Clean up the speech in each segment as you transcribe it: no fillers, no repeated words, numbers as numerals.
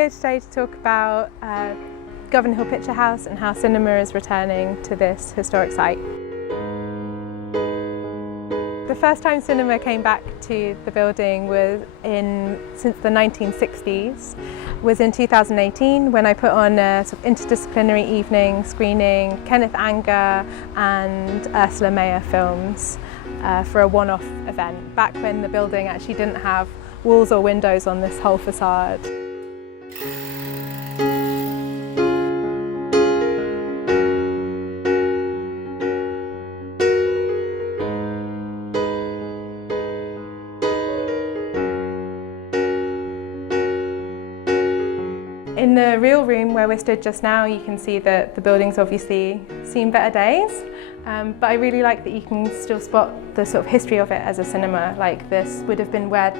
here today to talk about Govanhill Picture House and how cinema is returning to this historic site. The first time cinema came back to the building was since the 1960s, was in 2018 when I put on a sort of interdisciplinary evening screening Kenneth Anger and Ursula Mayer films for a one-off event, back when the building actually didn't have walls or windows on this whole facade. In the real room where we're stood just now, you can see that the building's obviously seen better days, but I really like that you can still spot the sort of history of it as a cinema. Like, this would have been where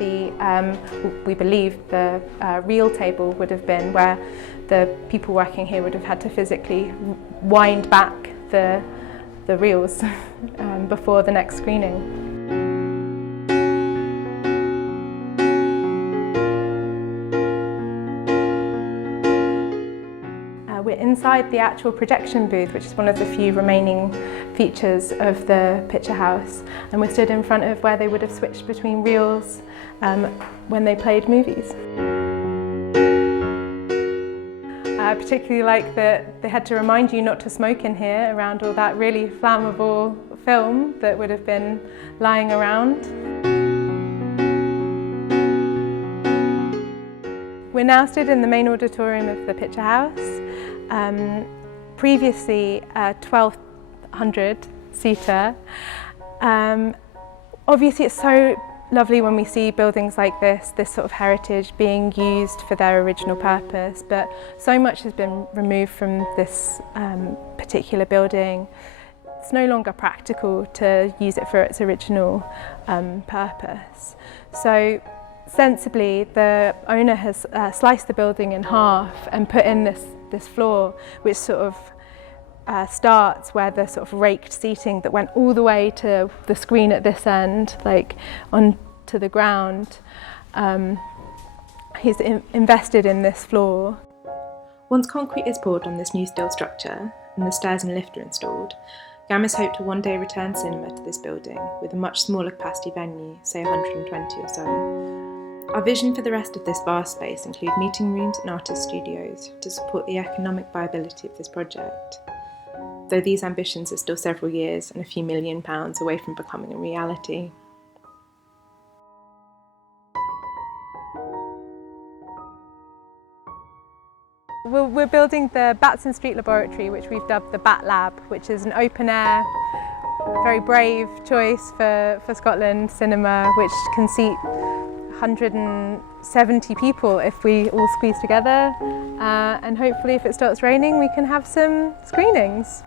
we believe the reel table would have been, where the people working here would have had to physically wind back the reels before the next screening. We're inside the actual projection booth, which is one of the few remaining features of the picture house, and we're stood in front of where they would have switched between reels when they played movies. I particularly like that they had to remind you not to smoke in here around all that really flammable film that would have been lying around. We're now stood in the main auditorium of the picture house. Previously a 1,200-seater. Obviously it's so lovely when we see buildings like this sort of heritage being used for their original purpose, but so much has been removed from this particular building. It's no longer practical to use it for its original purpose. So sensibly, the owner has sliced the building in half and put in this floor, which sort of starts where the sort of raked seating that went all the way to the screen at this end, like onto the ground. He's invested in this floor. Once concrete is poured on this new steel structure and the stairs and lift are installed, Gammas hope to one day return cinema to this building with a much smaller capacity venue, say 120 or so. Our vision for the rest of this vast space include meeting rooms and artist studios to support the economic viability of this project, though these ambitions are still several years and a few £1 million away from becoming a reality. We're building the Batson Street Laboratory, which we've dubbed the Bat Lab, which is an open-air, very brave choice for Scotland cinema, which can seat 170 people if we all squeeze together, and hopefully if it starts raining we can have some screenings.